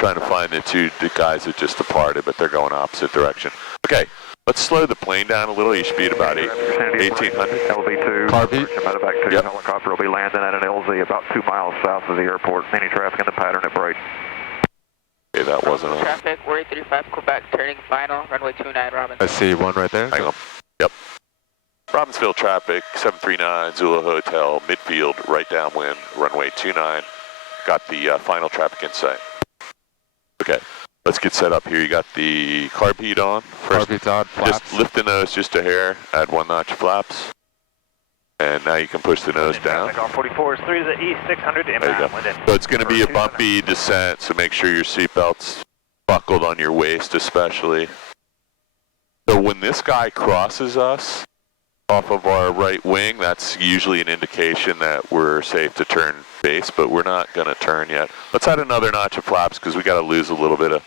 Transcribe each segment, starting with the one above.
trying to find the guys that just departed, but they're going opposite direction. Okay, let's slow the plane down a little. You should be at about 1800. LV2, Carbine. Medevac 2 Yep. helicopter will be landing at an LZ about 2 miles south of the airport. Any traffic in the pattern at Bright. Okay, that wasn't on. Traffic, Warrior 35, Quebec, turning final, runway 29, Robin. I see one right there. Hang on. Yep. Robbinsville traffic, 739, Zulu Hotel, midfield, right downwind, runway 29. Got the final traffic in sight. Okay, let's get set up here. You got the carb heat on. First, Carb heat's on, flaps. just lift the nose just a hair, add 1 notch of flaps. And now you can push the nose down. 44 is 3 to the east, 600 to There you go. So it's going to be a bumpy descent, so make sure your seatbelt's buckled on your waist especially. So when this guy crosses us off of our right wing, that's usually an indication that we're safe to turn base, but we're not going to turn yet. Let's add another notch of flaps because we got to lose a little bit of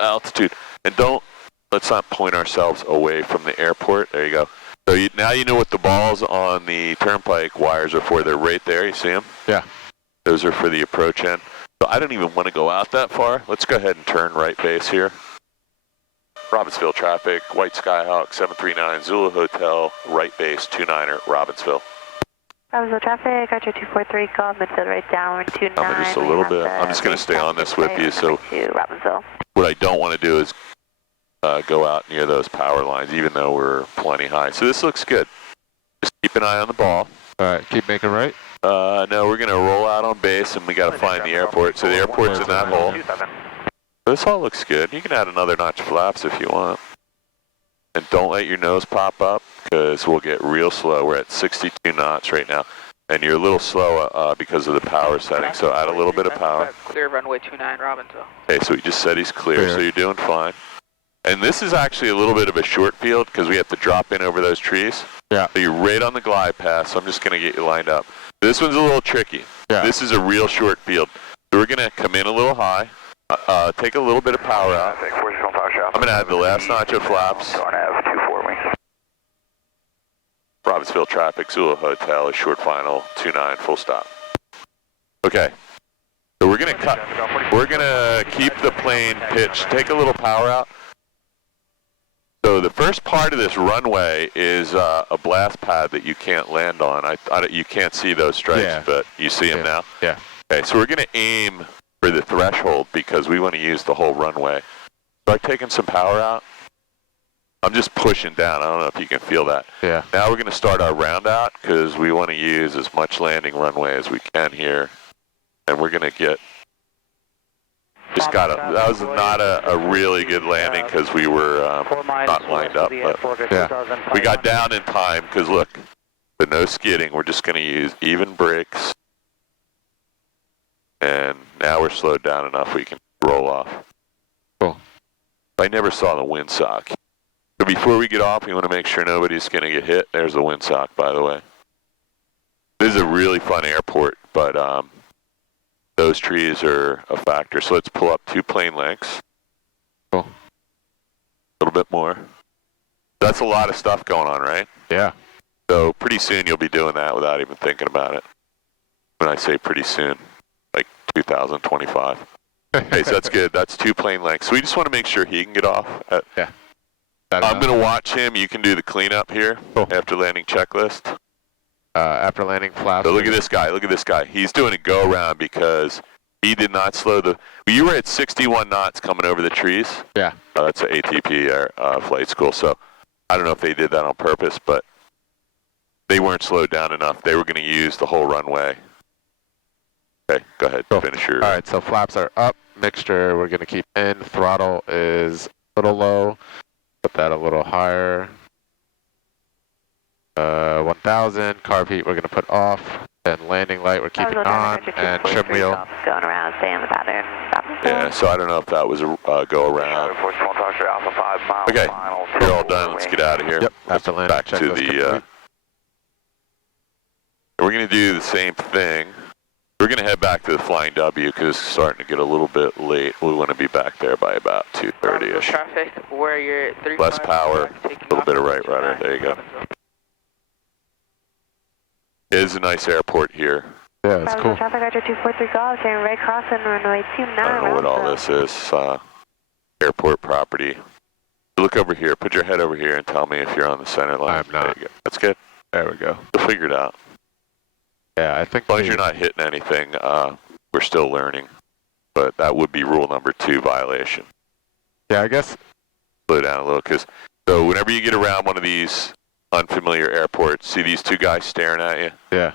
altitude. And let's not point ourselves away from the airport. There you go. So now you know what the balls on the turnpike wires are for. They're right there. You see them? Yeah. Those are for the approach end. So I don't even want to go out that far. Let's go ahead and turn right base here. Robbinsville traffic, white Skyhawk, 739, Zulu Hotel, right base, 29er, Robbinsville. Robbinsville traffic, Archer 243, call midfield right down, 29. I'm just a little bit, I'm just going to stay on this with you. So what I don't want to do is go out near those power lines, even though we're plenty high. So this looks good. Just keep an eye on the ball. All right, keep making right. No, we're going to roll out on base, and we got to find the airport. So the airport's in that hole. This all looks good. You can add another notch of flaps if you want. And don't let your nose pop up, because we'll get real slow. We're at 62 knots right now. And you're a little slow because of the power setting, so add a little bit of power. Clear runway 29, Robbinsville. Okay, so we just said he's clear, so you're doing fine. And this is actually a little bit of a short field because we have to drop in over those trees. Yeah. So you're right on the glide path, so I'm just going to get you lined up. This one's a little tricky. Yeah. This is a real short field. So we're going to come in a little high, take a little bit of power out. I'm going to add the last notch of flaps. Robbinsville traffic, Zulu Hotel, is short final, 29, full stop. Okay. So we're going to cut. We're going to keep the plane pitched. Take a little power out. So the first part of this runway is a blast pad that you can't land on. You can't see those stripes, but you see them now? Yeah. Okay, so we're going to aim for the threshold because we want to use the whole runway. Start taking some power out. I'm just pushing down. I don't know if you can feel that. Yeah. Now we're going to start our round out because we want to use as much landing runway as we can here. And we're going to get... that was not a really good landing because we were not lined up, but yeah. We got down in time because look, with no skidding, we're just going to use even brakes, and now we're slowed down enough we can roll off. Cool. I never saw the windsock. So before we get off, we want to make sure nobody's going to get hit. There's the windsock, by the way. This is a really fun airport, but those trees are a factor. So let's pull up 2 plane lengths. Cool. A little bit more. That's a lot of stuff going on, right? Yeah. So pretty soon you'll be doing that without even thinking about it. When I say pretty soon, like 2025. Okay, so that's good. That's 2 plane lengths. So we just want to make sure he can get off. Yeah. I'm going to watch him. You can do the cleanup here after landing checklist. After landing flaps. So look at this guy. Look at this guy. He's doing a go around because he did not slow the. You were at 61 knots coming over the trees. Yeah. That's an ATP flight school. So I don't know if they did that on purpose, but they weren't slowed down enough. They were going to use the whole runway. Okay, go ahead. Cool. Finish your. All right. So flaps are up. Mixture we're going to keep in. Throttle is a little low. Put that a little higher. 1000, carb heat we're going to put off, and landing light we're keeping on, and trim wheel. Going around, stay in the pattern. Yeah, so I don't know if that was a go around. Okay, you're all done. Let's get out of here. Yep, after landing back to the. We're going to do the same thing. We're going to head back to the Flying W because it's starting to get a little bit late. We want to be back there by about 2:30ish. Traffic, where you're 35. Less power, a little bit of right rudder. There you go. It is a nice airport here. Yeah, it's cool. Traffic, Roger 243 golf, turning right crossing runway 29. I don't know what all this is. Airport property. Look over here. Put your head over here and tell me if you're on the center line. I'm not. There you go. That's good. There we go. We'll figure it out. Yeah, I think. As long as you're not hitting anything, we're still learning. But that would be rule number 2 violation. Yeah, I guess. Slow down a little, because so whenever you get around one of these unfamiliar airports, see these 2 guys staring at you? Yeah.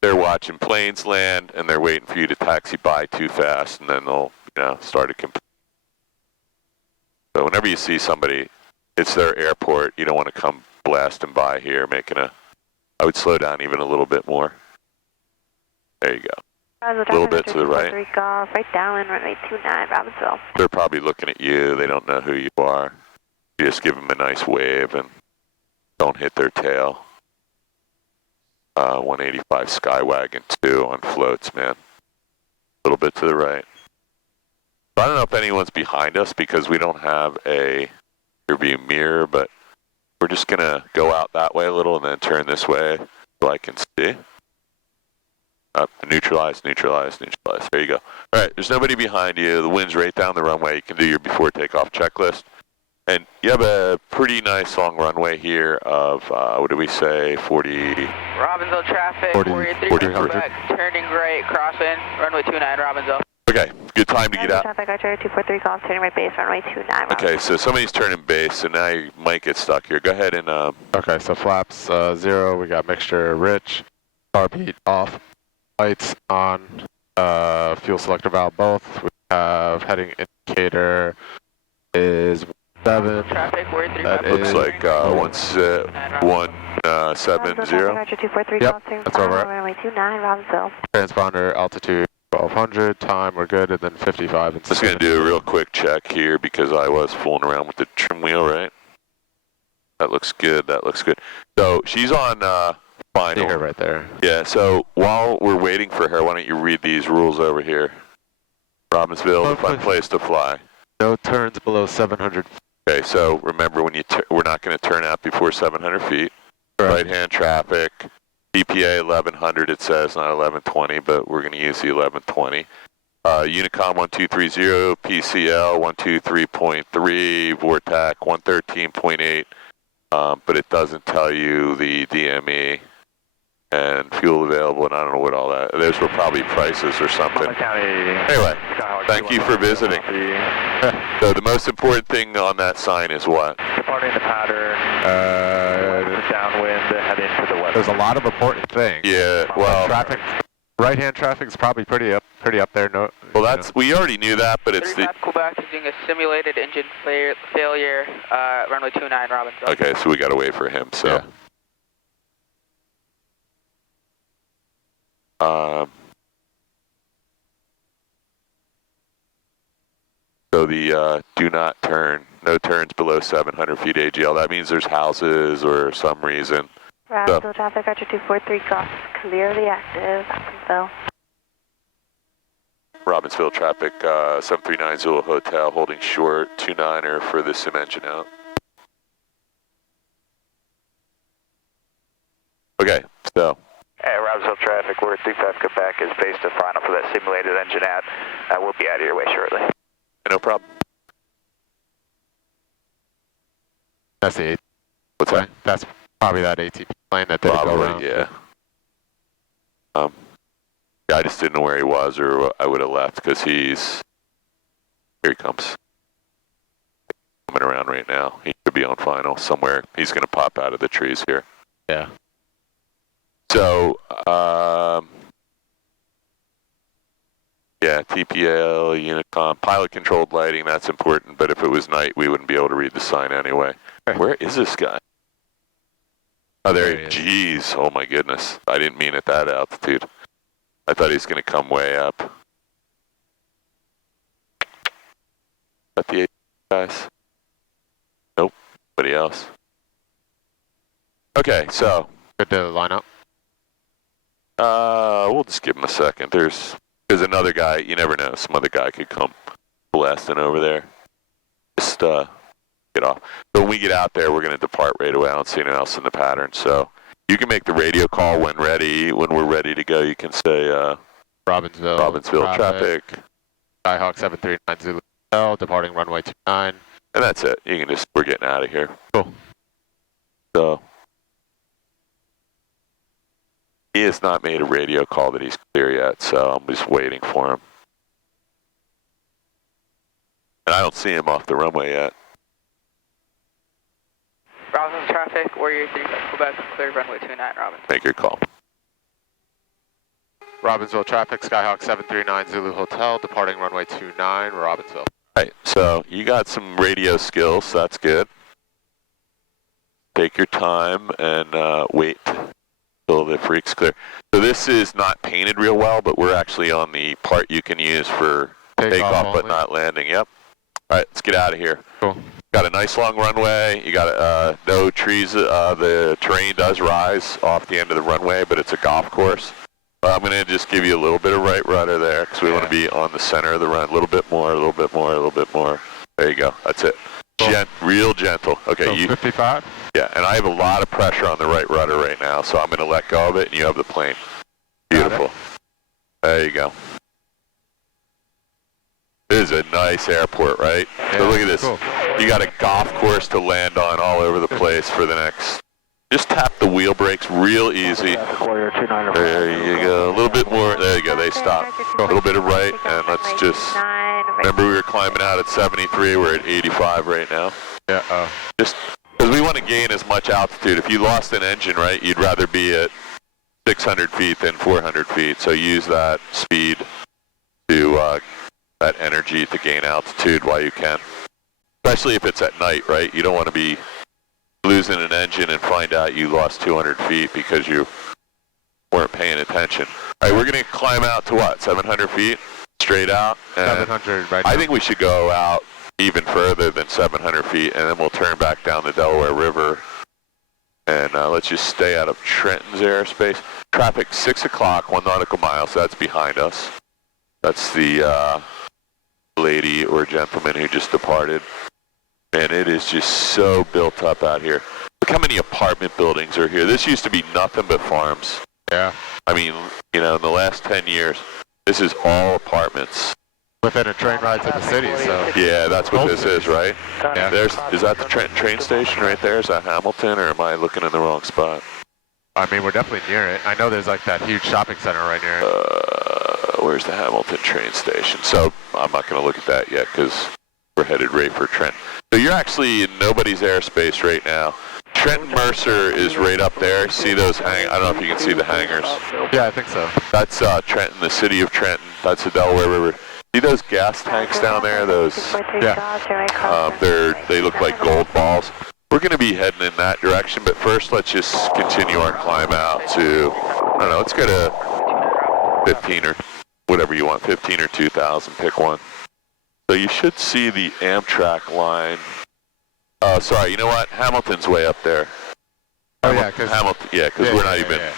They're watching planes land, and they're waiting for you to taxi by too fast, and then they'll, start to compete. So whenever you see somebody, it's their airport, you don't want to come blasting by here, I would slow down even a little bit more. There you go. A little bit to the right. Golf, right down runway 29, Robbinsville. They're probably looking at you. They don't know who you are. You just give them a nice wave and don't hit their tail. 185 Skywagon 2 on floats, man. A little bit to the right. I don't know if anyone's behind us because we don't have a rear view mirror, but we're just going to go out that way a little and then turn this way so I can see. Up, neutralize, neutralize, neutralize. There you go. All right, there's nobody behind you. The wind's right down the runway. You can do your before takeoff checklist. And you have a pretty nice long runway here of, what did we say, 40... Robbinsville traffic, 43, back, turning right, crossing, runway 29, Robbinsville. Okay, good time to get out. Traffic, Roger 243 golf, turning right base, runway 29. Okay, so somebody's turning base, so now you might get stuck here. Go ahead and... Okay, so flaps 0, we got mixture rich, carbeat off, lights on, fuel selector valve both. We have heading indicator is 7. Traffic, that looks like 170. Roger 243 Yep, golf, turning that's over. runway 29, Robbinsville. Transponder altitude 1200, time we're good, and then 55 and Just going to do a real quick check here because I was fooling around with the trim wheel, right? That looks good, that looks good. So she's on final. See her right there. Yeah, so while we're waiting for her, why don't you read these rules over here? Robbinsville, a fun place to fly. No turns below 700. Okay, so remember when we're not going to turn out before 700 feet. Correct. Right-hand traffic, DPA 1100 it says, not 1120, but we're going to use the 1120. Unicom 1230, PCL 123.3, Vortac 113.8, but it doesn't tell you the DME and fuel available, and I don't know what all that. Those were probably prices or something. Anyway, thank you for visiting. So the most important thing on that sign is what? Departing the pattern, downwind, heading to the west. There's a lot of important things. Yeah, well, Traffic, right-hand traffic is probably pretty up there. No, well, that's we already knew that, but it's the. Quebec is doing a simulated engine failure, runway 29, Robbinsville. Okay, so we got to wait for him. So. Yeah. So the do not turn, no turns below 700 feet AGL. That means there's houses or some reason. Robbinsville traffic, Roger 243 golf, clearly active, Robbinsville. Robbinsville traffic, 739 Zulu Hotel, holding short, 29er for the sim engine out. Okay, so. Hey, Robbinsville traffic, we're at 35 Quebec is based to final for that simulated engine out. We'll be out of your way shortly. No problem. That's the What's that? That's probably that ATP plane that didn't go around. Probably, yeah. I just didn't know where he was, or I would have left because he's. Here he comes. Coming around right now. He could be on final somewhere. He's going to pop out of the trees here. Yeah. So, yeah, TPL, Unicom, pilot-controlled lighting, that's important, but if it was night, we wouldn't be able to read the sign anyway. Where is this guy? Oh, there he is. Jeez, oh my goodness. I didn't mean at that altitude. I thought he was going to come way up. Is that the guys? Nope, nobody else. Okay, so. Good to line up. We'll just give him a second. There's another guy, you never know, some other guy could come blasting over there. Just get off. But when we get out there, we're going to depart right away. I don't see anyone else in the pattern, so You can make the radio call when ready. When we're ready to go, you can say Robbinsville traffic. Skyhawk 739 Zulu Hotel, departing runway 29. And that's it. You can just, we're getting out of here. Cool. So, he has not made a radio call that he's clear yet, so I'm just waiting for him. And I don't see him off the runway yet. Robbinsville traffic, Warrior 3, Quebec, clear runway 29, Robbinsville. Make your call. Robbinsville traffic, Skyhawk 739 Zulu Hotel, departing runway 29, Robbinsville. Right, so you got some radio skills, so that's good. Take your time and wait till the freak's clear. So this is not painted real well, but we're actually on the part you can use for takeoff but not landing. Yep. All right, let's get out of here. Cool. Got a nice long runway. You got no trees. The terrain does rise off the end of the runway, but it's a golf course. I'm going to just give you a little bit of right rudder there because we want to be on the center of the run. A little bit more, a little bit more, a little bit more. There you go. That's it. Cool. Real gentle. Okay. So 55? Yeah, and I have a lot of pressure on the right rudder right now, so I'm going to let go of it, and you have the plane. Beautiful. There you go. This is a nice airport, right? Yeah, so look at this. Cool. You got a golf course to land on all over the place for the next. Just tap the wheel brakes real easy. There you go. A little bit more. There you go. They stop. A little bit of right, and let's just. Remember, we were climbing out at 73. We're at 85 right now. Yeah. Just because we want to gain as much altitude. If you lost an engine, right, you'd rather be at 600 feet than 400 feet. So use that speed to that energy to gain altitude while you can. Especially if it's at night, right? You don't want to be losing an engine and find out you lost 200 feet because you weren't paying attention. All right, we're going to climb out to what, 700 feet straight out? And 700 right now. I think we should go out even further than 700 feet, and then we'll turn back down the Delaware River. And let's just stay out of Trenton's airspace. Traffic 6 o'clock, 1 nautical mile, so that's behind us. That's the lady or gentleman who just departed. And it is just so built up out here. Look how many apartment buildings are here. This used to be nothing but farms. Yeah. I mean, you know, in the last 10 years, this is all apartments. Within a train ride to the city, so. Yeah, that's what this is, right? Yeah. Is that the Trenton train station right there? Is that Hamilton, or am I looking in the wrong spot? I mean, we're definitely near it. I know there's like that huge shopping center right near it. Where's the Hamilton train station? So I'm not going to look at that yet because we're headed right for Trenton. So you're actually in nobody's airspace right now. Trenton Mercer is right up there. See those I don't know if you can see the hangars. Yeah, I think so. That's Trenton, the city of Trenton. That's the Delaware River. See those gas tanks down there? Those, yeah. They look like gold balls. We're going to be heading in that direction, but first let's just continue our climb out to, I don't know, let's go to 15 or whatever you want, 15 or 2,000, pick one. So you should see the Amtrak line. Sorry, you know what? Hamilton's way up there. Oh yeah, because Hamilton. Yeah, because we're not even. Yeah.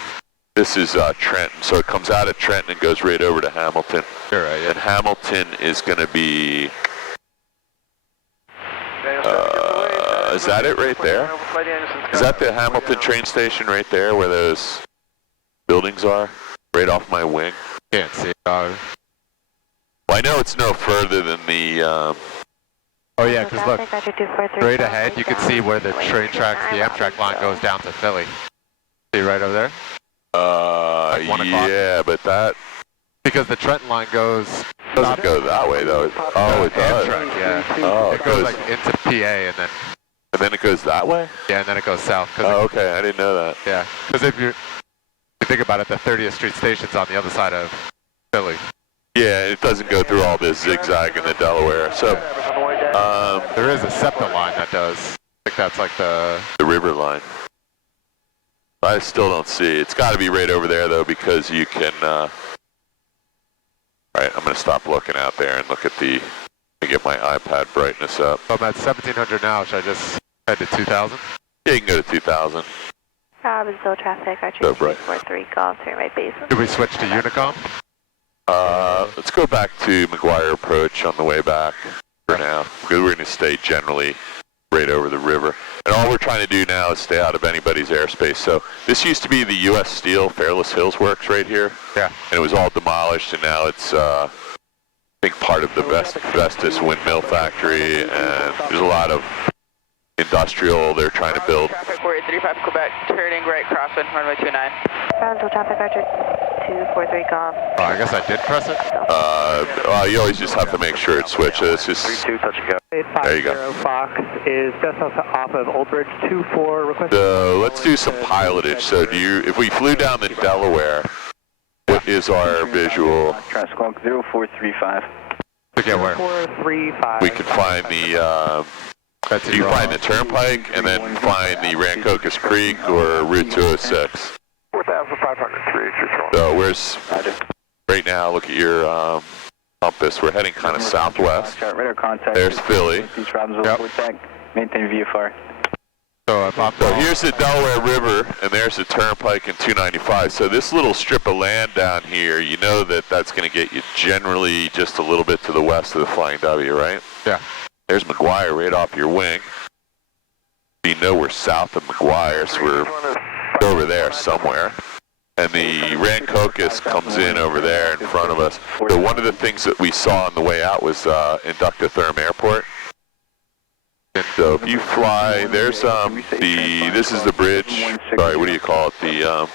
This is Trenton, so it comes out of Trenton and goes right over to Hamilton. You're right. Yeah. And Hamilton is going to be. Is that it right there? Is that the Hamilton train station right there where those buildings are? Right off my wing? Can't see it. Well, I know it's no further than the. Oh yeah, because look, straight ahead you can see where the train tracks, the Amtrak line goes down to Philly. See right over there? Like 1 o'clock. Yeah, but that. Because the Trenton line doesn't go that way though. Oh, it does. Amtrak, yeah. Oh, it goes like into PA and then it goes that way? Yeah, and then it goes south. Oh, okay, I didn't know that. Yeah, because if you think about it, the 30th Street station's on the other side of Philly. Yeah, it doesn't go through all this zigzag in the Delaware. So there is a SEPTA line that does. I think that's like the river line. I still don't see it. It's got to be right over there though, because you can. All right, I'm going to stop looking out there and look at the. Let me get my iPad brightness up. So I'm at 1700 now. Should I just head to 2000? Yeah, you can go to 2000. Robbinsville traffic, Archer 243, golf through my base. Did we switch to Unicom? Let's go back to McGuire Approach on the way back for now, because we're going to stay generally right over the river. And all we're trying to do now is stay out of anybody's airspace. So this used to be the U.S. Steel Fairless Hills Works right here. Yeah. And it was all demolished, and now it's, I think, part of the Vestas windmill factory. And there's a lot of industrial they're trying to build. Traffic 4835 Quebec, turning right, crossing, runway 29. Brownsville traffic, Roger 243 golf. Oh, I guess I did press it. You always just have to make sure it switches. It's just 32, touch and go. there you go. Fox is just off of Old Bridge 24. Request. Let's do some pilotage. So if we flew down to Delaware, what is our visual? Skyhawk 0435. To get where? 435. We could find the. You find the turnpike and then find the Rancocas Creek or Route 206. 4,503. So where's right now? Look at your compass. We're heading kind of southwest. Radar contact. There's Philly. Yep. Maintain VFR. So here's the Delaware River, and there's the turnpike and 295. So this little strip of land down here, you know that's going to get you generally just a little bit to the west of the Flying W, right? Yeah. There's McGuire right off your wing. You know we're south of McGuire, so we're over there somewhere. And the Rancocas comes in over there in front of us. So one of the things that we saw on the way out was Inductotherm Airport. And so if you fly, there's this is the bridge. Sorry, what do you call it? The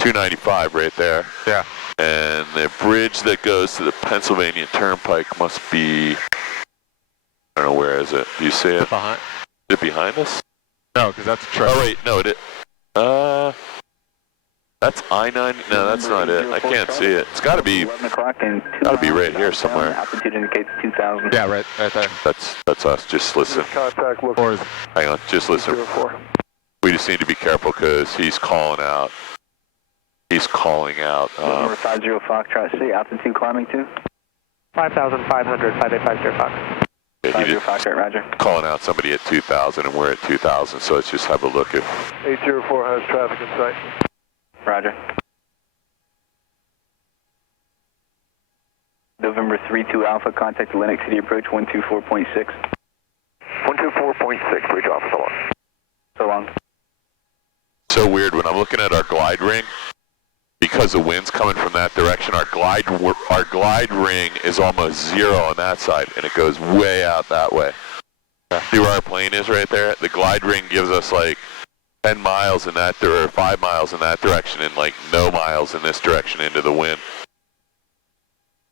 295 right there. Yeah. And the bridge that goes to the Pennsylvania Turnpike must be. I don't know, where is it? Do you see it? Behind. Is it behind us? No, because that's a train. Oh wait, no, that's I-90. No, that's not it. I can't see it. It's got to be. Got to be right here somewhere. Altitude indicates 2,000. Yeah, right there. That's us. Just listen. Contact, look. Hang on, just listen. We just need to be careful because he's calling out. He's calling out. Number 50 Foxtrot C. Altitude climbing to 5,500. 5850 Fox. Yeah, he 50 Foxtrot, Roger. calling out somebody at 2,000, and we're at 2,000. So let's just have a look at. 804 has traffic in sight. Roger. November 32 Alpha, contact Atlantic City approach 124.6. 124.6, bridge off, so long. So long. So weird when I'm looking at our glide ring, because the wind's coming from that direction. Our glide ring is almost zero on that side, and it goes way out that way. See where our plane is right there? The glide ring gives us like 10 miles in that, or 5 miles in that direction, and like no miles in this direction into the wind.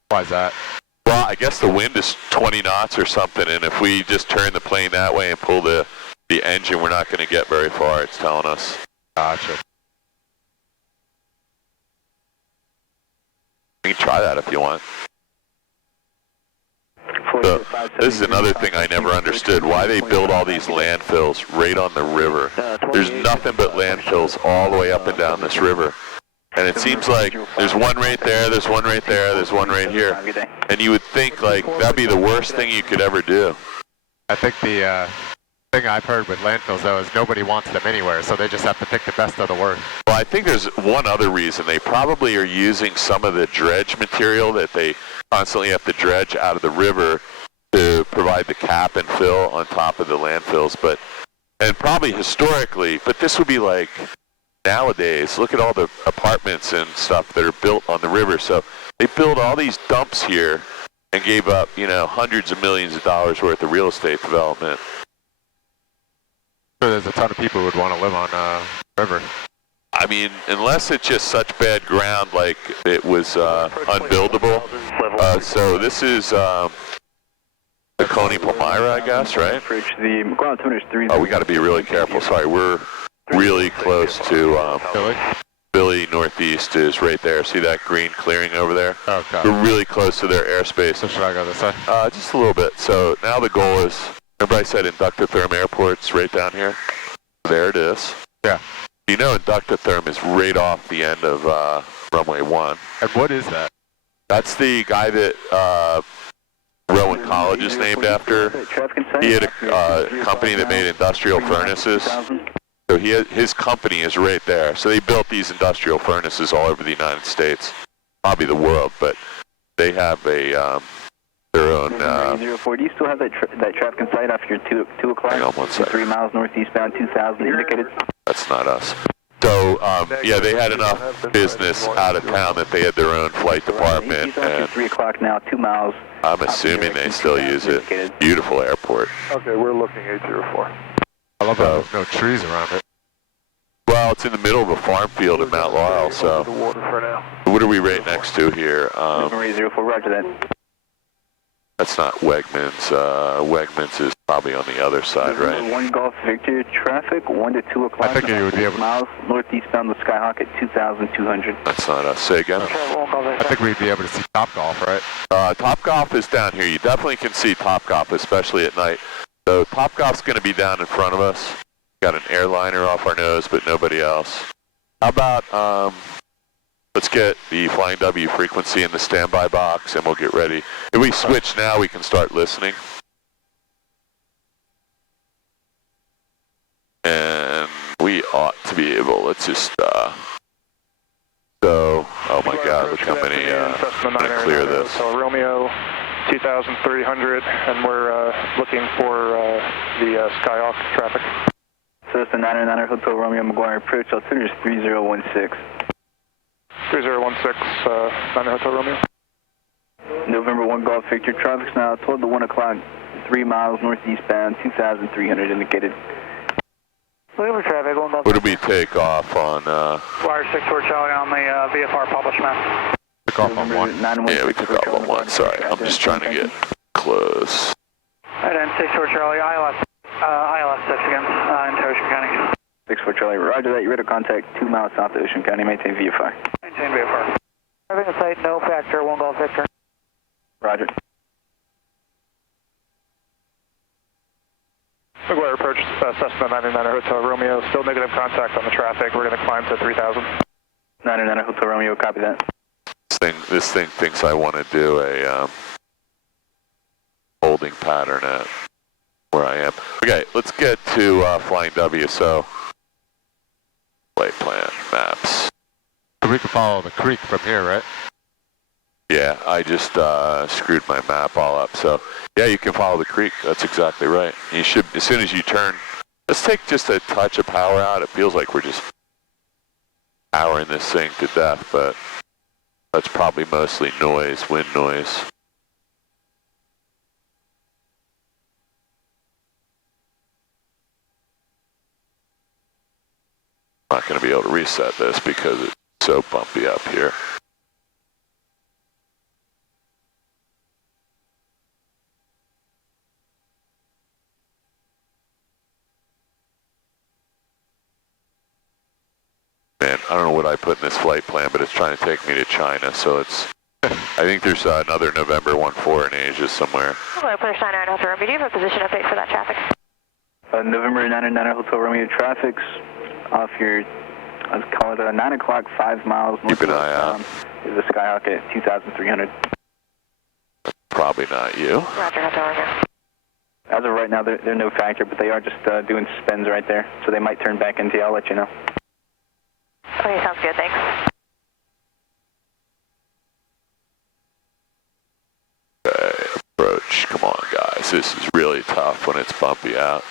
Why is that? Well, I guess the wind is 20 knots or something, and if we just turn the plane that way and pull the engine, we're not going to get very far, it's telling us. Gotcha. You can try that if you want. So, this is another thing I never understood, why they build all these landfills right on the river. There's nothing but landfills all the way up and down this river. And it seems like there's one right there, there's one right there, there's one right here. And you would think like that'd be the worst thing you could ever do. I think the thing I've heard with landfills though is nobody wants them anywhere, so they just have to pick the best of the worst. Well, I think there's one other reason. They probably are using some of the dredge material that they constantly have to dredge out of the river to provide the cap and fill on top of the landfills. And probably historically, but this would be like nowadays, look at all the apartments and stuff that are built on the river. So they build all these dumps here and gave up, hundreds of millions of dollars worth of real estate development. So there's a ton of people who would want to live on river. I mean, unless it's just such bad ground, like it was unbuildable. So this is the Coney Palmyra, I guess, right? Oh, we got to be really careful. Sorry, we're really close to Philly. Northeast is right there. See that green clearing over there? Okay. We're really close to their airspace. So should I go this way? Just a little bit. So now the goal is, remember I said Inductotherm Airport's right down here? There it is. Yeah. You know Inductotherm is right off the end of runway 1. And what is that? That's the guy that Rowan College is named after. He had a company that made industrial furnaces. So his company is right there. So they built these industrial furnaces all over the United States, probably the world, but they have their own 304, do you still have that traffic in sight off your 2 o'clock? Hang on 1 second. 3 miles northeastbound 2000 indicated? That's not us. So, yeah, they had enough business out of town that they had their own flight department, and 3 o'clock now, 2 miles. I'm assuming they still use it. Beautiful airport. Okay, we're looking 804. I love how there's no trees around it. Well, it's in the middle of a farm field in Mount Laurel, so The water for now. what are we right next to here? Marie 04, roger that. That's not Wegmans. Wegmans is probably on the other side, right? 1 Golf Victor, traffic 1 to 2 o'clock. I think you would be able to. Miles northeastbound the Skyhawk at 2,200. That's not us. Say again? I think we'd be able to see Topgolf, right? Topgolf is down here. You definitely can see Topgolf, especially at night. So Topgolf's going to be down in front of us. Got an airliner off our nose, but nobody else. How about, let's get the Flying W frequency in the standby box, and we'll get ready. If we switch now, we can start listening. And we ought to be able, let's just, oh my God, look how many, I'm going to clear this. So Romeo 2,300, and we're looking for the Skyhawk traffic. Cessna 999 Hotel Romeo McGuire approach, altimeter is 3016. 3016, 9 Hotel Romeo. November 1 Golf Victor, traffic's now toward the 1 o'clock, 3 miles northeastbound, 2,300 indicated. Looking for traffic, 1 Golf. What did we take off on, Wire 6 for Charlie on the VFR published map. Took off on 1. yeah, we took off on 1, sorry. I'm just trying to get close. Right in 6 for Charlie, ILS 6 again, into Ocean County. 6 for Charlie, roger that, you're ready to contact 2 miles south of Ocean County, maintain VFR. Maintain VFR. Traffic in sight, no factor, 1 Golf Victor. Roger. McGuire approach, Cessna 999 Hotel Romeo, still negative contact on the traffic. We're going to climb to 3,000. 999 Hotel Romeo, copy that. This thing thinks I want to do a holding pattern at where I am. Okay, let's get to Flying W. So, flight plan, maps. We can follow the creek from here, right? Yeah, I just screwed my map all up. So, yeah, you can follow the creek. That's exactly right. You should, as soon as you turn, let's take just a touch of power out. It feels like we're just powering this thing to death, but that's probably mostly noise, wind noise. I'm not going to be able to reset this because it's so bumpy up here. Man, I don't know what I put in this flight plan, but it's trying to take me to China, so it's, I think there's another November 14 in Asia somewhere. Hello, Polish 99 Hotel Romeo. Do you have a position update for that traffic? November 999 Hotel Romeo, traffic's off your, let's call it 9 o'clock, 5 miles north. Keep an eye out. Is the Skyhawk at 2,300. Probably not you. Roger, Hotel Romeo. As of right now, they're no factor, but they are just doing spins right there, so they might turn back into you. I'll let you know. Okay, sounds good, thanks. Okay, approach. Come on, guys. This is really tough when it's bumpy out.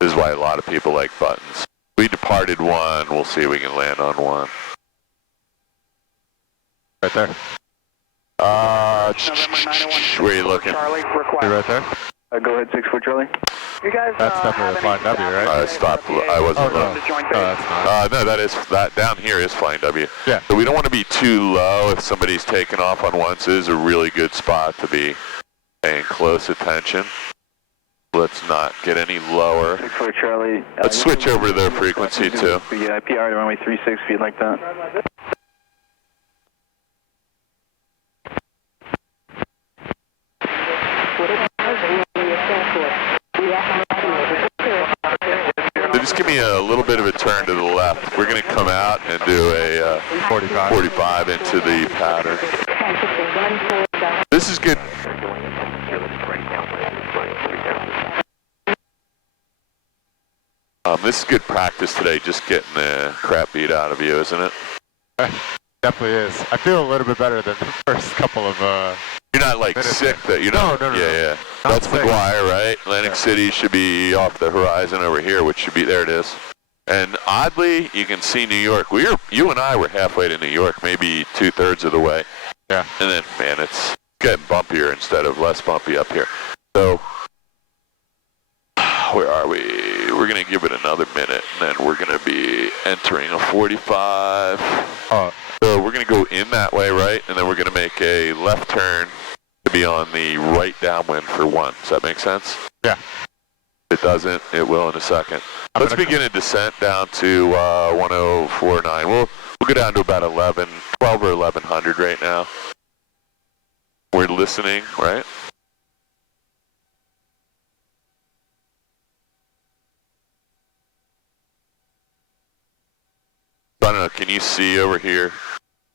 This is why a lot of people like buttons. We departed 1. We'll see if we can land on 1. Right there. Where are you looking? Charlie, request. You right there? Go ahead, 6 for Charlie. You guys, That's definitely a Flying W, right? I stopped. I wasn't no. looking. No, that's not. No, that down here is Flying W. Yeah. So we don't want to be too low if somebody's taking off on 1. So this is a really good spot to be paying close attention. Let's not get any lower. 6 for Charlie. Let's switch over to their frequency too. Yeah, PR to runway 36 if you'd like that. So just give me a little bit of a turn to the left. We're going to come out and do a 45 into the pattern. This is good. This is good practice today, just getting the crap beat out of you, isn't it? Definitely is. I feel a little bit better than the first couple of... You're not like sick that you're not. No. Yeah. That's McGuire, right? Atlantic City should be off the horizon over here, which should be, there it is. And oddly, you can see New York. You and I were halfway to New York, maybe 2/3 of the way. Yeah. And then, man, it's getting bumpier instead of less bumpy up here. So, where are we? We're going to give it another minute, and then we're going to be entering a 45. So we're going to go in that way, right? And then we're going to make a left turn to be on the right downwind for 1. Does that make sense? Yeah. If it doesn't, it will in a second. Let's begin a descent down to 1049. We'll go down to about 12 or 1100 right now. We're listening, right? I don't know, can you see over here?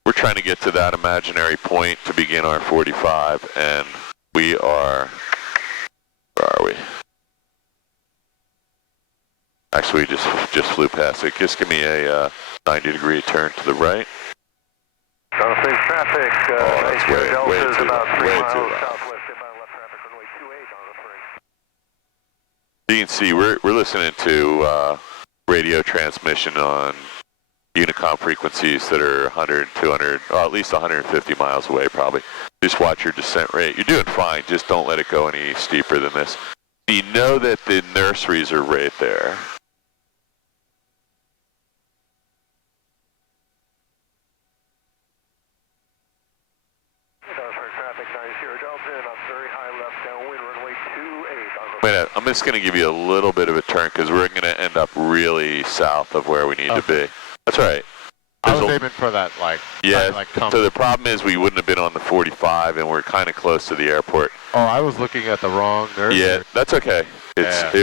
We're trying to get to that imaginary point to begin our 45, and we are, where are we? Actually, we just flew past it. Just give me a 90-degree turn to the right. Safe traffic. That's way too low. Southwest inbound left traffic, runway 28 on the 3. You can see we're listening to radio transmission on Unicom frequencies that are 100, 200, or at least 150 miles away probably. Just watch your descent rate. You're doing fine, just don't let it go any steeper than this. You know that the nurseries are right there. Wait, I'm just going to give you a little bit of a turn because we're going to end up really south of where we need to be. That's all right. I was aiming for that, so the problem is we wouldn't have been on the 45, and we're kind of close to the airport. Oh, I was looking at the wrong nursery. Yeah, that's okay.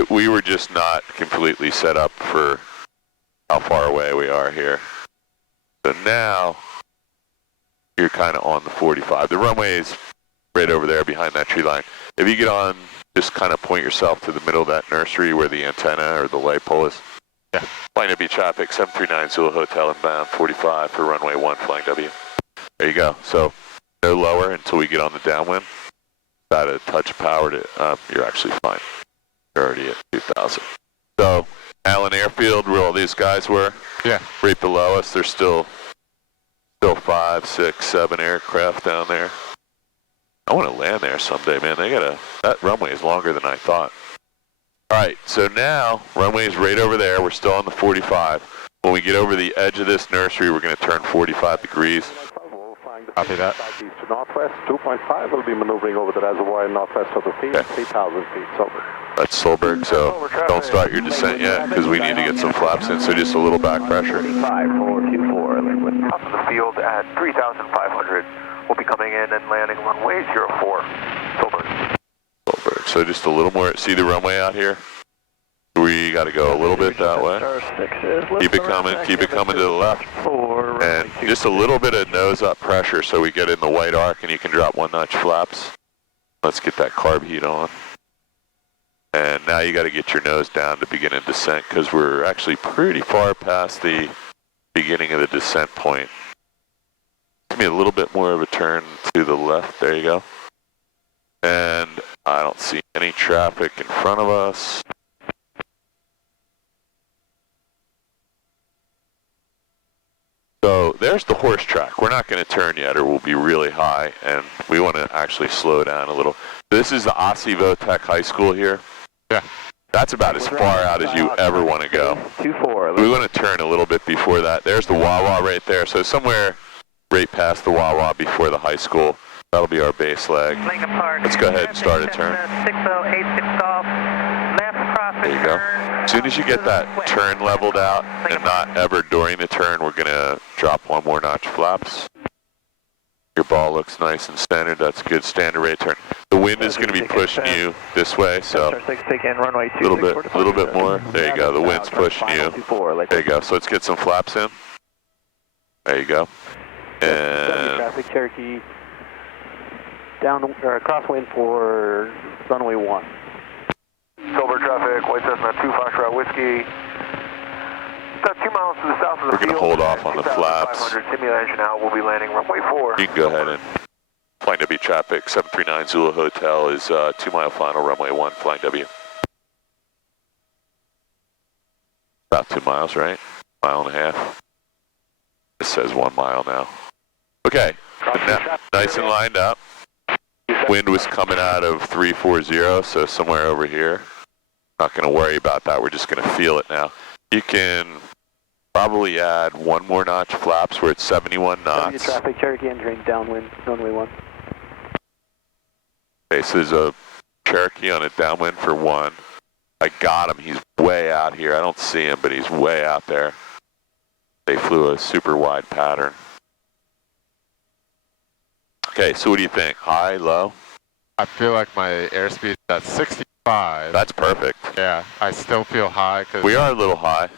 We were just not completely set up for how far away we are here. So now you're kind of on the 45. The runway is right over there behind that tree line. If you get on, just kind of point yourself to the middle of that nursery where the antenna or the light pole is. Yeah. Line B traffic, 739 Zulu Hotel inbound, 45 for runway 1, flying W. There you go. So no lower until we get on the downwind. About a touch of power to, you're actually fine. You're already at 2,000. So Allen Airfield, where all these guys were, right below us, there's still 5, 6, 7 aircraft down there. I want to land there someday, man. That runway is longer than I thought. All right, so now runway is right over there. We're still on the 45. When we get over the edge of this nursery, we're going to turn 45 degrees. Copy that. Southeast to northwest, 2.5 will be maneuvering over the reservoir northwest of the field, 3,000 feet sober. That's Solberg, so don't start your descent yet because we need to get some flaps in, so just a little back pressure. 5424, liquid. Off of the field at 3,500. We'll be coming in and landing runway 04, Solberg. So just a little more. See the runway out here? We got to go a little bit that way. Keep it coming to the left. And just a little bit of nose up pressure so we get in the white arc and you can drop 1-notch flaps. Let's get that carb heat on. And now you got to get your nose down to begin a descent because we're actually pretty far past the beginning of the descent point. Give me a little bit more of a turn to the left. There you go. And I don't see any traffic in front of us. So there's the horse track. We're not going to turn yet or we'll be really high and we want to actually slow down a little. This is the Osceola Tech High School here. Yeah. That's about as far out as you ever want to go. 24. We want to turn a little bit before that. There's the Wawa right there. So somewhere right past the Wawa before the high school. That'll be our base leg. Let's go ahead and start a turn. 6086 Golf, left crossing. There you go. As soon as you get that turn leveled out and not ever during the turn, we're going to drop 1 more notch flaps. Your ball looks nice and standard. That's a good standard rate turn. The wind is going to be pushing you this way, so a little bit more. There you go. The wind's pushing you. There you go. So let's get some flaps in. There you go. And traffic Cherokee down or crosswind for runway 1. Silver traffic, White Cessna 2 Foxtrot Whiskey. About 2 miles to the south of the we're going to hold off on the flaps. 500 simula engine out. We'll be landing runway 4. You can go ahead and fly W traffic, 739 Zulu Hotel is 2 mile final, runway 1, flying W. About 2 miles, right? Mile and a half. It says 1 mile now. Okay, nice and lined up. Wind was coming out of 340, so somewhere over here. Not going to worry about that, we're just going to feel it now. You can probably add 1 more notch flaps where it's 71 knots. traffic, Cherokee entering downwind, runway 1. Okay, so there's a Cherokee on a downwind for 1. I got him, he's way out here. I don't see him, but he's way out there. They flew a super wide pattern. Okay, so what do you think? High, low? I feel like my airspeed is at 65. That's perfect. Yeah, I still feel high because We are a little high.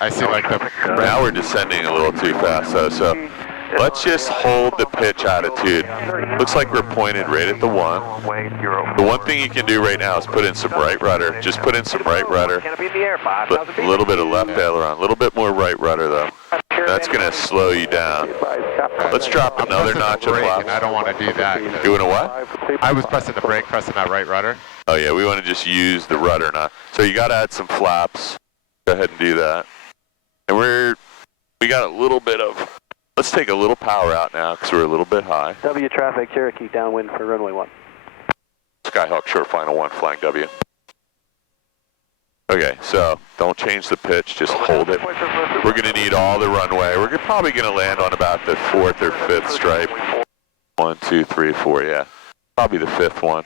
I see like the Now we're descending a little too fast, though, so let's just hold the pitch attitude. Looks like we're pointed right at the 1. The one thing you can do right now is put in some right rudder. Just put in some right rudder. A little bit of left aileron. A little bit more right rudder, though. That's going to slow you down. Let's drop another notch of brake, flaps. and I don't want to do that. Doing a what? I was pressing the brake, pressing that right rudder. Oh, yeah, we want to just use the rudder, not. So you got to add some flaps. Go ahead and do that. And we got a little bit of. Let's take a little power out now because we're a little bit high. W traffic, Cherokee downwind for runway 1. Skyhawk short final 1, flying W. Okay, so don't change the pitch, just hold it. We're going to need all the runway. We're probably going to land on about the 4th or 5th stripe. 1, 2, 3, 4, yeah. Probably the 5th one.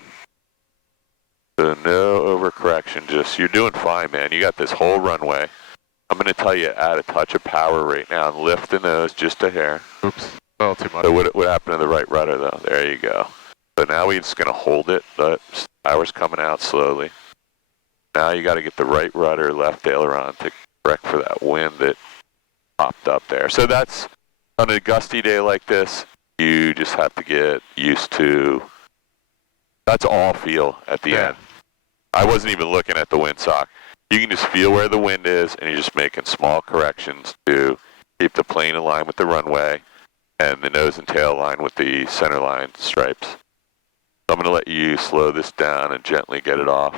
So no overcorrection, just, you're doing fine, man. You got this whole runway. I'm going to tell you, add a touch of power right now and lift the nose just a hair. Oops, a little too much. So what happened to the right rudder, though? There you go. So now we're just going to hold it. The power's coming out slowly. Now you got to get the right rudder, left aileron to correct for that wind that popped up there. So that's, on a gusty day like this, you just have to get used to, that's all feel at the end. I wasn't even looking at the windsock. You can just feel where the wind is, and you're just making small corrections to keep the plane in line with the runway and the nose and tail line with the center line stripes. So I'm going to let you slow this down and gently get it off.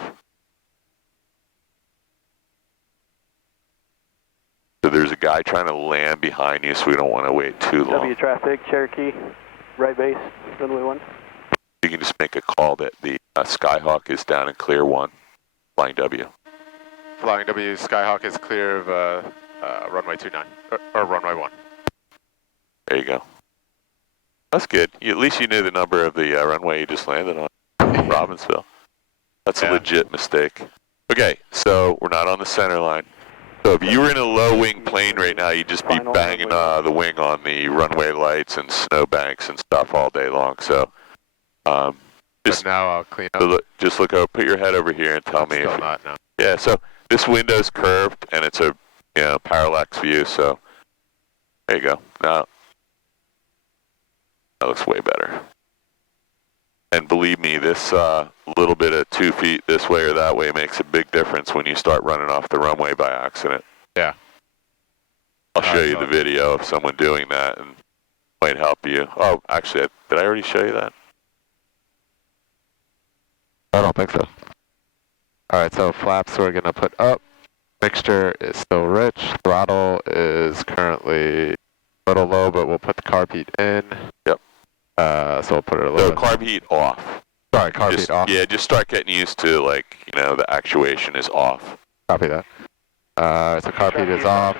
So there's a guy trying to land behind you, so we don't want to wait too long. W traffic, Cherokee, right base, runway 1. You can just make a call that the Skyhawk is down in clear 1, flying W. Flying W, Skyhawk is clear of runway 29, or runway 1. There you go. That's good. At least you knew the number of the runway you just landed on, Robbinsville. That's a legit mistake. Okay, so we're not on the center line. So if you were in a low wing plane right now, you'd just be banging the wing on the runway lights and snowbanks and stuff all day long. So just now I'll clean up. Just look over, put your head over here and tell me. Still not, no. Yeah, so this window's curved and it's a parallax view. So there you go. Now that looks way better. And believe me, this little bit of 2 feet this way or that way makes a big difference when you start running off the runway by accident. Yeah. I'll show you the video of someone doing that and might help you. Oh, actually, did I already show you that? I don't think so. All right, so flaps we're going to put up. Mixture is still rich. Throttle is currently a little low, but we'll put the carb heat in. Yep. So we'll put it a little bit. Carb heat off. Sorry, carb heat off. Yeah, just start getting used to, like, the actuation is off. Copy that. So carb heat is off.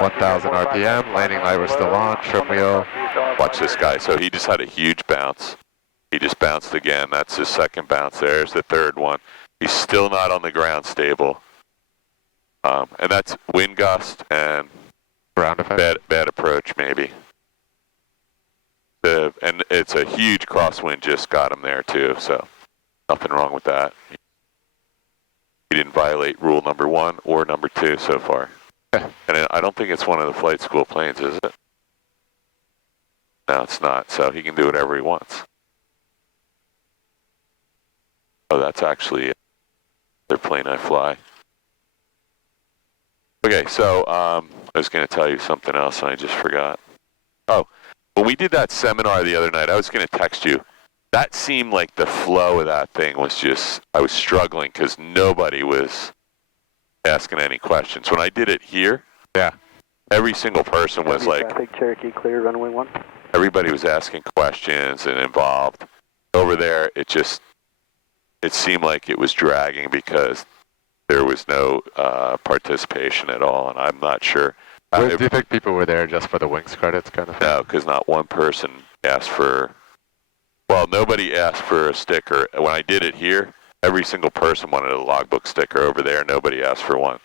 1,000 RPM. Landing light we're still on. Trim wheel. Watch this guy. So he just had a huge bounce. He just bounced again. That's his second bounce. There's the third one. He's still not on the ground stable. And that's wind gust and ground effect. Bad approach, maybe. And it's a huge crosswind just got him there too, so nothing wrong with that. He didn't violate rule number 1 or number 2 so far. And I don't think it's one of the flight school planes, is it? No, it's not, so he can do whatever he wants. Oh, that's actually their plane I fly. Okay, so I was going to tell you something else and I just forgot. Oh, when we did that seminar the other night, I was going to text you. That seemed like the flow of that thing was just, I was struggling because nobody was asking any questions. When I did it here, yeah, every single person was like, traffic, Cherokee clear, runway 1. everybody was asking questions and involved. Over there, it seemed like it was dragging because there was no participation at all, and I'm not sure. Do you think people were there just for the wings credits kind of thing? No, because not one person asked for, well, nobody asked for a sticker. When I did it here, every single person wanted a logbook sticker. Over there, nobody asked for one.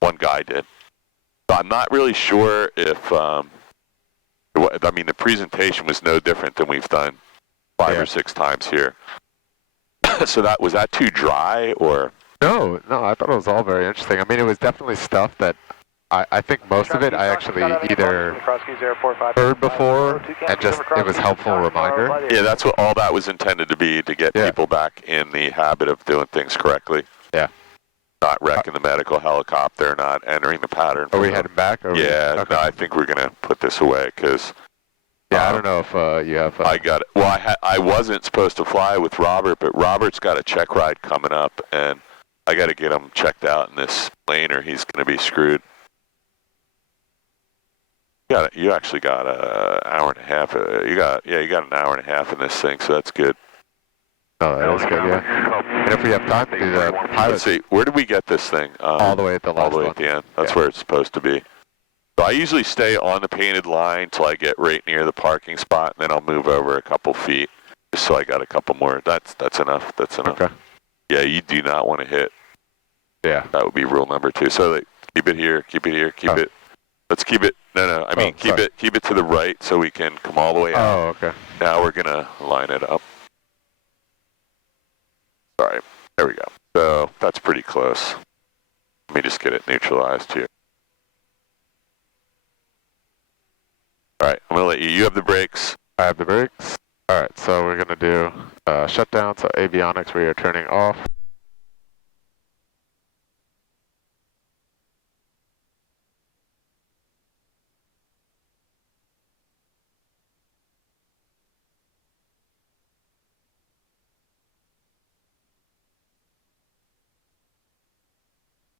One guy did. So I'm not really sure if, I mean, the presentation was no different than we've done 5 or 6 times here. So was that too dry, or? No, I thought it was all very interesting. I mean, it was definitely stuff that I think most of it I actually either heard before and just it was helpful reminder. Yeah, that's what all that was intended to be, to get people back in the habit of doing things correctly. Yeah. Not wrecking the medical helicopter, not entering the pattern. Are we heading back? Yeah, okay. No, I think we're going to put this away because... Yeah, I don't know if you have... I got it. Well, I wasn't supposed to fly with Robert, but Robert's got a check ride coming up, and I got to get him checked out in this plane or he's going to be screwed. You actually got an hour and a half. You got an hour and a half in this thing, so that's good. Oh, that is good, yeah. And if we have time to do the pilot... Let's see, where did we get this thing? All the way at the last all the way one. At the end. That's where it's supposed to be. So I usually stay on the painted line till I get right near the parking spot, and then I'll move over a couple feet, just so I got a couple more. That's enough. That's enough. Okay. Yeah, you do not want to hit. Yeah. That would be rule number 2. So like, keep it here, keep it here, keep it. Let's keep it. No. I mean, keep it to the right so we can come all the way out. Oh, okay. Now we're gonna line it up. Sorry. There we go. So that's pretty close. Let me just get it neutralized here. All right, I'm gonna let you. You have the brakes. I have the brakes. All right, so we're gonna do shutdown. So avionics, we are turning off.